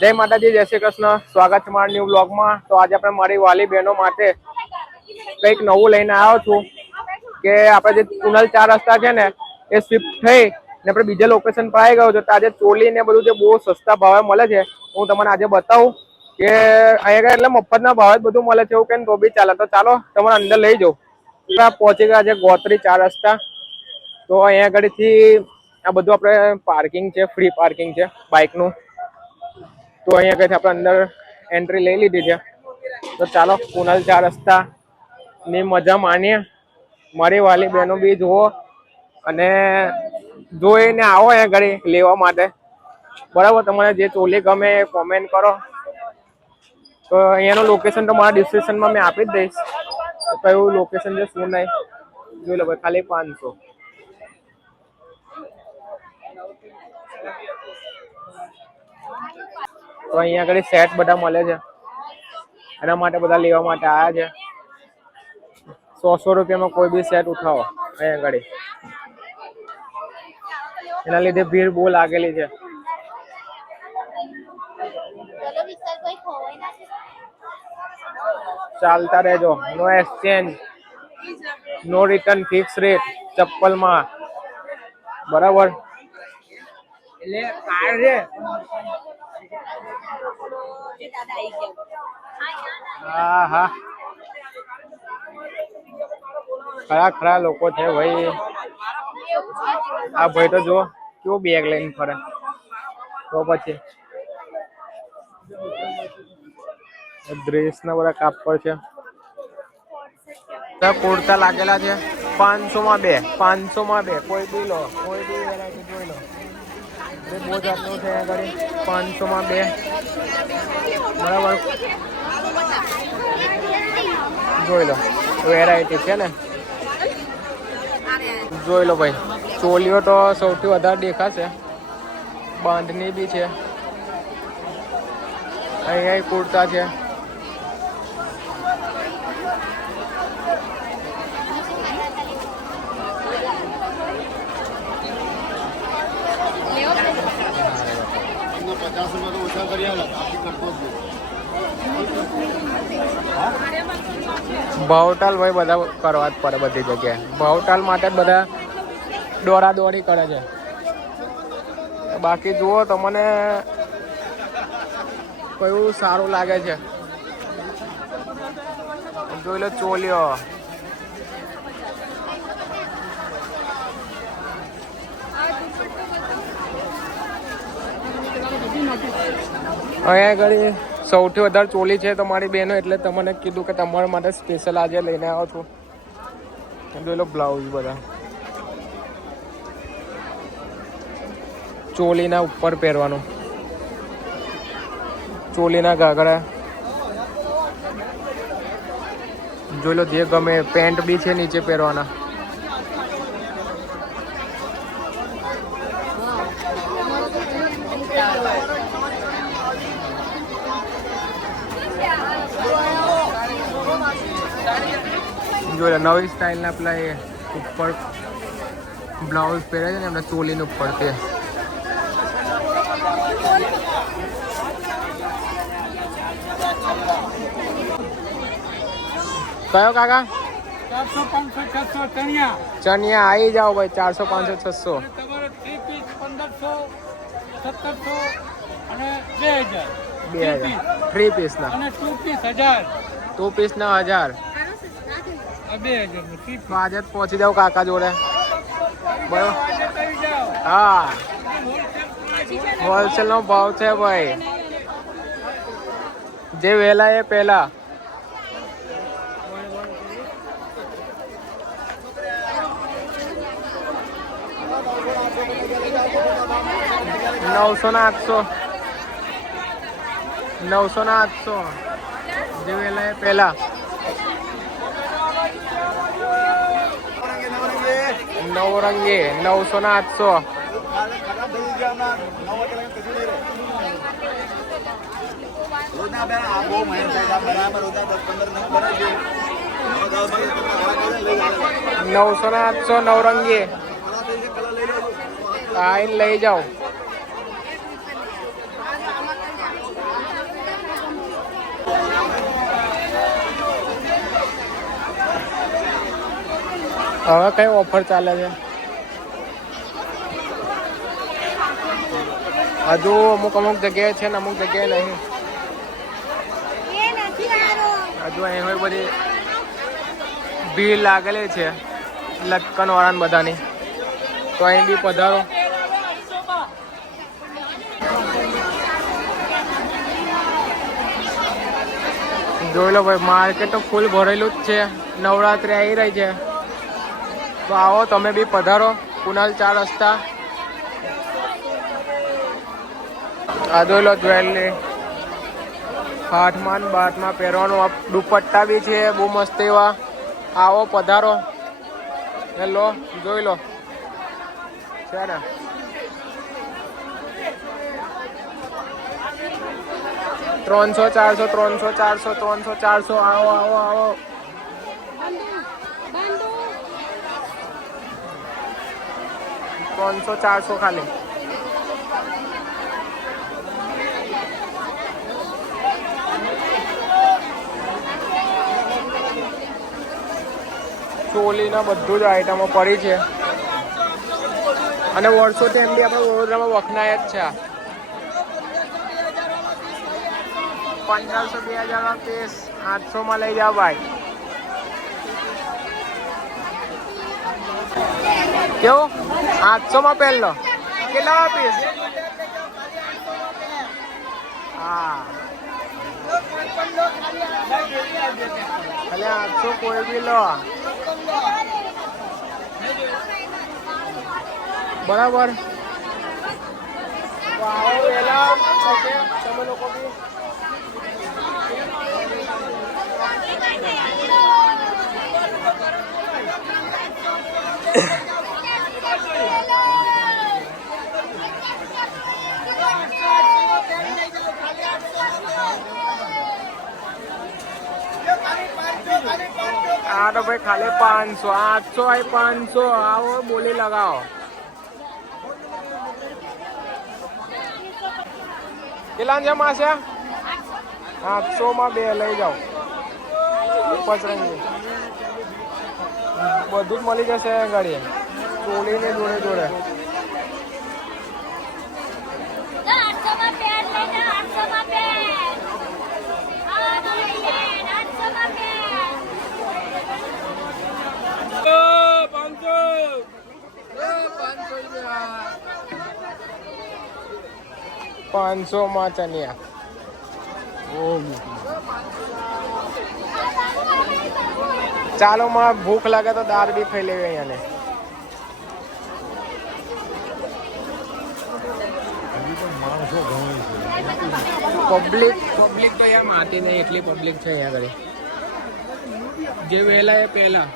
જય માતાજી, જય શ્રી કૃષ્ણ. સ્વાગત છે મારા ન્યુ બ્લોગમાં. તો આજે આપણે મારી વાલી બહેનો માટે કંઈક નવું લઈને આવ્યો છું કે આપણે જે કુનલ 4 રસ્તા છે ને એ શિફ્ટ થઈ ને આપણે બીજા લોકેશન પર આવી ગયો છે. તો આજે ચોલી ને બધું જે બહુ સસ્તા ભાવે મળે છે હું તમને આજે બતાવું કે અહીંયા એટલે મફતના ભાવે બધું મળે છે એવું કે તો બી ચાલે. તો ચાલો તમને અંદર લઈ જાઉં. પહોંચી ગયા છે ગોત્રી 4 રસ્તા. તો અહીંયા આગળથી આ બધું આપણે પાર્કિંગ છે, ફ્રી પાર્કિંગ છે બાઇકનું. તો અહીંયા કઈ આપણે અંદર એન્ટ્રી લઈ લીધી છે. તો ચાલો કુનલ 4 રસ્તા ની મજા માણીએ. મારી વાલી બહેનો બી જુઓ અને જોઈને આવો અહીંયા ઘડી લેવા માટે. બરાબર, તમારે જે ચોલી ગમે એ કોમેન્ટ કરો. તો અહીંયાનું લોકેશન તો મારા ડિસ્ક્રિપ્શનમાં મેં આપી જ દઈશ. કયું લોકેશન છે શું નહીં જોઈ લો ભાઈ. ખાલી 500. તો અહીંયા આગળ સેટ બધા મળે છે, એના માટે બધા લેવા માટે આવ્યા છે. 100 રૂપિયામાં કોઈ બી સેટ ઉઠાવો અહીંયા આગળ. એના લીધે ભીડ બહુ લાગેલી છે. ચાલતા રહેજો. No exchange, no return, fix rate ચપ્પલમાં. બરાબર, એટલે કાર છે. હા હા, ખરા ખરા લોકો છે ભાઈ. આ ભાઈ તો જો કેવો બેગ લઈને ફરે. તો પછી ડ્રેસ ના બધા કાપડ છે. કુર્તા લાગેલા છે 500 માં 2, 500 માં 2. કોઈ બી લો, કોઈ બી વેરાયટી જોઈ લો. બહુ જાતનું છે આગળ. 500 માં 2. બરાબર, જોઈ લો વેરાયટી છે ને. જોઈ લો ભાઈ, ચોલીઓ તો સૌથી વધારે દેખાશે. બાંધણી બી છે. અહીંયા કુર્તા છે. ભાવતાલ ભાઈ બધા કરવા જ પડે બધી જગ્યાએ. ભાવતાલ માટે જ બધા દોડા દોડી કરે છે. બાકી જુઓ તમને કયું સારું લાગે છે. જોઈ લો ચોલીઓ. અહીંયા આગળ સૌથી વધારે ચોલી છે તમારી બહેનો, એટલે તમને કીધું કે તમારા માટે સ્પેશિયલ આજે લઈને આવ્યો છું. જોઈ લો બ્લાઉઝ બધા ચોલીના ઉપર પહેરવાનું. ચોલીના ઘાઘરા જોઈ લો. જે ગમે પેન્ટ બી છે નીચે પહેરવાના. જોઈ લો નવી સ્ટાઇલના પેલા એ ઉપર બ્લાઉઝ પહેરે છે ને એમને ચોલીને ઉપર તે. કયો કાકા? 400, 500, 600 ચણિયા. ચણિયા આવી જાઓ ભાઈ. 400, 500, 600. તમારે 3 પીસ 1500, 1700 અને 2000. 2000 3 પીસના. અને 2 પીસ 1000. 2 પીસના 1000. 2000. તો આજે જ પહોંચી જાવ કાકા જોડે. બરાબર, હા હોલસેલ નો ભાવ છે ભાઈ. જે વહેલા એ પહેલા. $900 ના 800. 900 ના 800. જે વહેલા એ પહેલા. નવરંગી 900 ના 800. $900 ના 800 નવરંગી. આઈને લઈ જાઓ. હવે કઈ ઓફર ચાલે છે? હજુ અમુક જગ્યાએ છે ને અમુક જગ્યાએ નહીં. હજુ અહીં હોય બધી ભીડ લાગેલી છે લટકન વાળા બધાની, તો અહીં બી પધારો. જોઈ લો ભાઈ, માર્કેટ તો ફૂલ ભરેલું જ છે. નવરાત્રી આવી રહી છે તો આવો તમે બી પધારો કુનાલ 4 રસ્તા. આ જોઈ લો જ્વેલરી, હાથમાં બાથમાં પહેરવાનું દુપટ્ટા બી છે બહુ મસ્ત એવા. આવો પધારો ને લો, જોઈ લો છે ને. ત્રણસો 400 300 400 300 400. આવો આવો આવો. ત્રણસો 400 ખાલી. ચોલીના બધું જ આઈટમો પડી છે અને વર્ષોથી એમ બી આપણે વડોદરામાં વખણાય જ છે. 1500 2000 પીસ 800 માં લઈ જાઓ ભાઈ. કેવું 800 માં પહેલો કેટલા પીસ? હા ખાલી 800 કોઈ બી લો. બરાબર. આવો વેલા તમે લોકો બી. આ તો ભાઈ ખાલી 500 800 આય 500. આવો બોલી લગાવો. કેટલા છે માસે? 800 માં 2 લઈ જાઓ. પચરંગી બધું જ મળી જશે ગાડી ચોલીની જોડે જોડે. ₹500 માં ચનિયા. ચાલો માં ભૂખ લાગે તો દાળ બી ખાઈ લેવી અહીંયા. પબ્લિક તો યાર માતી નહીં, એટલી પબ્લિક છે અહીંયા આગળ. જે વહેલા એ પહેલા.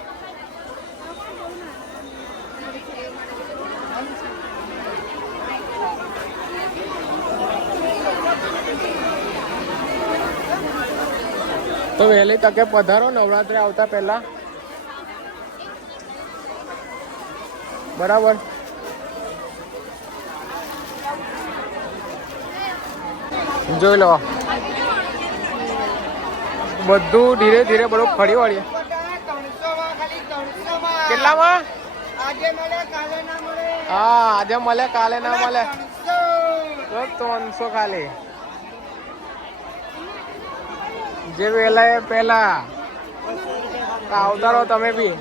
તો વહેલી તકે પધારો નવરાત્રી આવતા પહેલા. બરાબર. જોઈ લો બધું ધીરે ધીરે બધું ફરી વળીએ. કેટલામાં? હા આજે મળે કાલે ના મળે. 300 ખાલી. જે વહેલા એ પહેલા આવતા રહો તમે બી.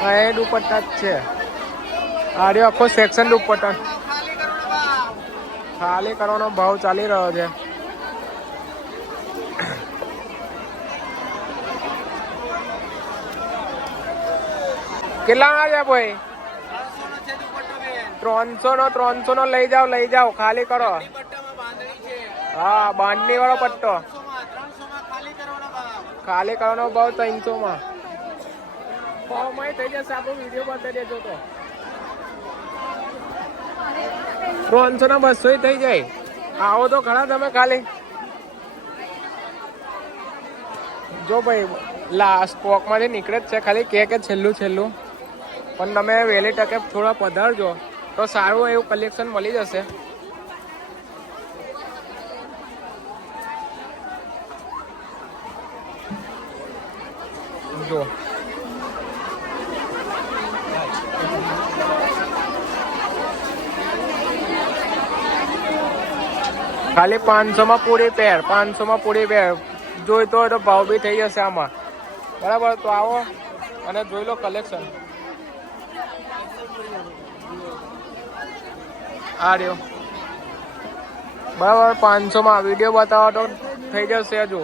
હા એ દુપટ્ટા જ છે. આડે આખો સેક્શન દુપટ્ટા ખાલી કરવાનો ભાવ ચાલી રહ્યો છે. કેટલા છે ભાઈ? 300 નો લઈ જાઓ ખાલી કરો. હા બાંધણી વાળો પટ્ટો ખાલી કરવાનો ભાવ 300 માં. થઈ જશે આપણો વિડીયો બતાવી દેજો તો. 300 ના 200 થઈ જાય. આવો તો ઘણા તમે ખાલી. જો ભાઈ સ્ટોક માંથી નીકળે જ છે, ખાલી કે છેલ્લું પણ તમે વહેલી તકે થોડા પધારજો તો સારું એવું કલેક્શન મળી જશે. જો ખાલી 500 માં પૂરી પેર, 500 માં પૂરી પેર. જોઈતો હોય તો ભાવ બી થઈ જશે આમાં. બરાબર, તો આવો અને જોઈ લો કલેક્શન. આ રહ્યો બરાબર 500 માં. વિડીયો બતાવો તો થઈ જશે હજુ.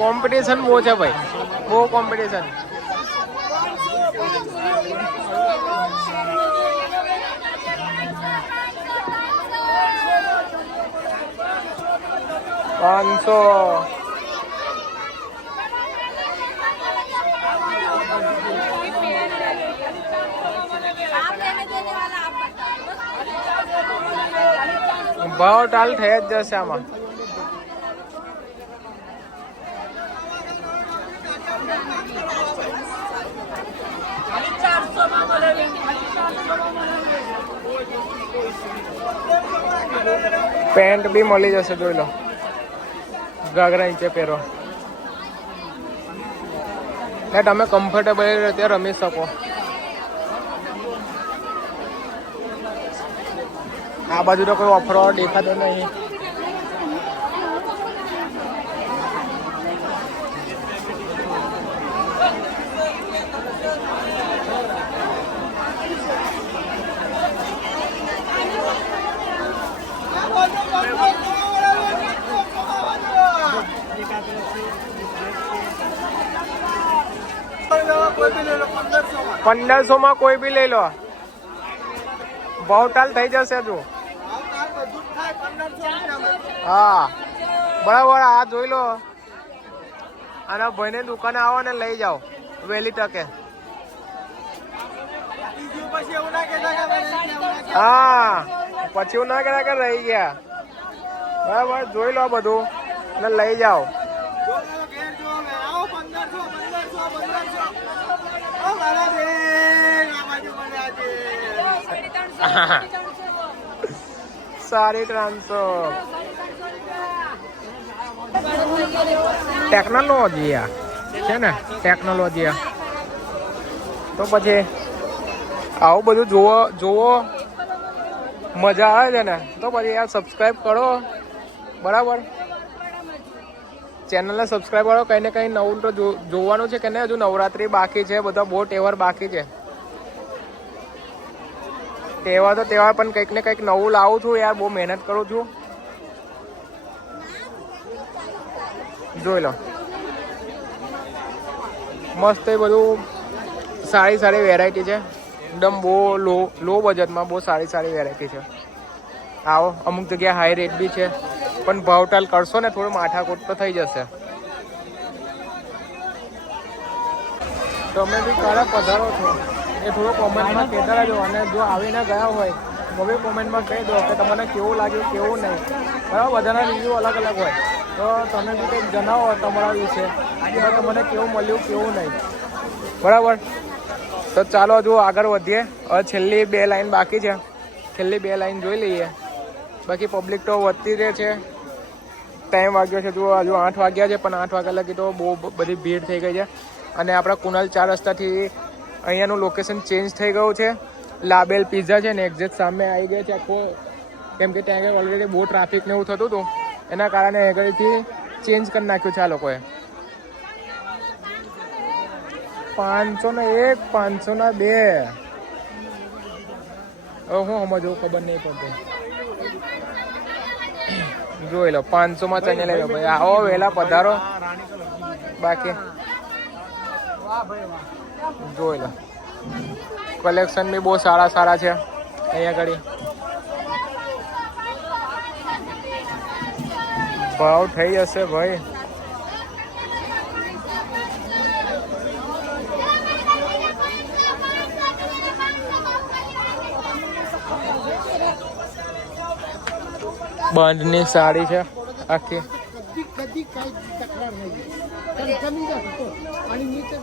કોમ્પિટિશન બહુ છે ભાઈ, બહુ કોમ્પિટિશન. પાંચસો ભાવ ટાલ થઈ જ જશે આમાં. પેન્ટ બી મળી જશે, જોઈ લો. ઘાઘરા નીચે પહેરો ને તમે કમ્ફર્ટેબલ રીતે રમી શકો. આ બાજુ તો કોઈ ઓફરો દેખાતો નહીં. $1500 માં કોઈ બી લઈ લો. ભાવતાલ થઈ જશે હજુ. હા બરાબર, આ જોઈ લો. આના ભાઈને દુકાને આવો ને લઈ જાઓ વહેલી તકે. હા પછી એવું ના કહેતા કે રહી ગયા. બરાબર, જોઈ લો બધું અને લઈ જાઓ. સારી 300 ટેકનોલોજી છે ને, ટેકનોલોજી. તો પછી આવું બધું જોવો મજા આવે છે ને, તો પછી યાર સબસ્ક્રાઈબ કરો. બરાબર, ચેનલને સબસ્ક્રાઈબ કરો. કંઈ ને કંઈ નવું તો જોવાનું છે કે નહીં. હજુ નવરાત્રી બાકી છે, બધા બહુ તહેવાર બાકી છે. તહેવાર તો તહેવાર, પણ કંઈક ને કંઈક નવું લાવું છું યાર. બહુ મહેનત કરું છું. જોઈ લો મસ્ત એ બધું. સારી વેરાયટી છે એકદમ. બહુ લો બજેટમાં બહુ સારી વેરાયટી છે. આવો, અમુક જગ્યાએ હાઈ રેટ બી છે, પણ ભાવતાલ કરશો ને થોડું માથાકૂટ તો થઈ જશે. તમે બી ક્યારે પધારો છો એ થોડું કોમેન્ટમાં કહેતા રહેજો. અને જો આવીને ગયા હોય તો બી કોમેન્ટમાં કહી દો કે તમને કેવું લાગ્યું, કેવું નહીં. બરાબર, બધાના રિવ્યૂ અલગ અલગ હોય, તો તમે બી કંઈક જણાવો તમારા વિશે કે તમને કેવું મળ્યું, કેવું નહીં. બરાબર, તો ચાલો હજુ આગળ વધીએ. હવે છેલ્લી 2 લાઈન બાકી છે. છેલ્લી 2 લાઈન જોઈ લઈએ. બાકી પબ્લિક તો વધતી રહે છે. ટાઈમ વાગ્યો છે, જો હજુ 8 વાગ્યા છે, પણ 8 વાગ્યા લગી તો બહુ બધી ભીડ થઈ ગઈ છે. અને આપણા કુનાલ 4 રસ્તાથી અહીંયાનું લોકેશન ચેન્જ થઈ ગયું છે. લાબેલ પિઝા છે ને એક્ઝેક્ટ સામે આવી ગયા છે આખો. કેમ કે ત્યાં આગળ ઓલરેડી બહુ ટ્રાફિક ને એવું થતું હતું, એના કારણે આગળથી ચેન્જ કરી નાખ્યું છે આ લોકોએ. 501, 502. હવે હું સમજવું ખબર નહીં પડતી. જોઈ લો 500 માં ચને લઈ લો ભાઈ. આવો વહેલા પધારો. બાકી જોઈ લો કલેક્શન બી બહુ સારા છે અહીંયા આગળ. ભાવ થઈ જશે ભાઈ. બંધની સાડી છે આખી. कधी काही तक्रार नाही कमी जातो आणि मी तर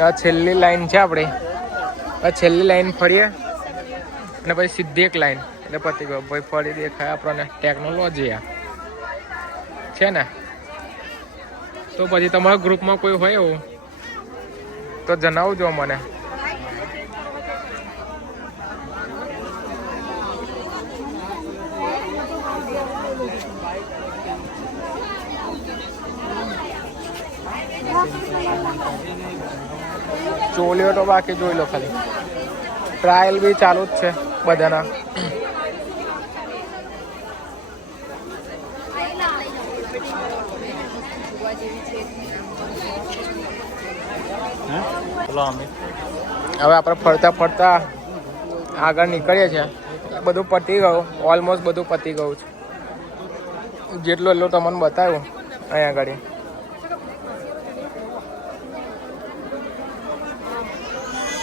આ છેલ્લી લાઈન છે આપણે આ છેલ્લી લાઈન ફરીએ અને પછી સીધી એક લાઈન એટલે પતી ગયો ભાઈ ફરી દેખાય આપણને ટેકનોલોજી આ છે ને તો પછી તમારા ગ્રુપમાં કોઈ હોય એવું તો જણાવજો મને ચોલીઓ તો બાકી જોઈ લો ખાલી ટ્રાયલ બી ચાલુ જ છે બધાના હવે આપણે ફરતા ફરતા આગળ નીકળીએ છીએ બધું પતી ગયું ઓલમોસ્ટ બધું પતી ગયું છે જેટલું એટલું તમને બતાવ્યું અહીંયા આગળ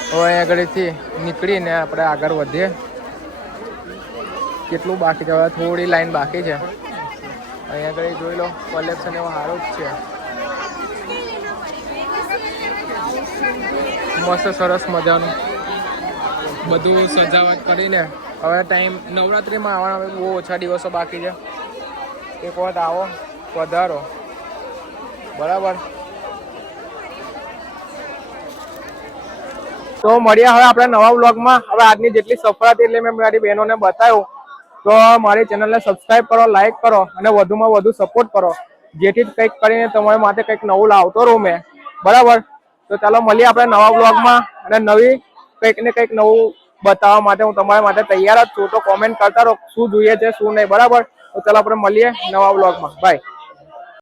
હવે અહીંયા આગળથી નીકળીને આપણે આગળ વધીએ કેટલું બાકી છે હવે થોડી લાઈન બાકી છે અહીંયા આગળ જોઈ લો કલેક્શન એવો સારું જ છે મસ્ત સરસ મજાનું બધું સજાવટ કરીને હવે ટાઈમ નવરાત્રિમાં આવવાના બહુ ઓછા દિવસો બાકી છે એક વખત આવો પધારો બરાબર તો મળ્યા હવે આપણે નવા વ્લોગમાં હવે આજની જેટલી સફળ હતી એટલે મેં મારી બહેનોને બતાવ્યું તો મારી ચેનલને સબસ્ક્રાઇબ કરો લાઈક કરો અને વધુમાં વધુ સપોર્ટ કરો જેથી કંઈક કરીને તમારા માટે કંઈક નવું લાવતો રહું મેં બરાબર તો ચાલો મળીએ આપણે નવા વ્લોગમાં અને નવી કંઈક ને કંઈક નવું બતાવવા માટે હું તમારા માટે તૈયાર જ છું તો કોમેન્ટ કરતા રહો શું જોઈએ છે શું નહીં બરાબર તો ચાલો આપણે મળીએ નવા વ્લોગમાં બાય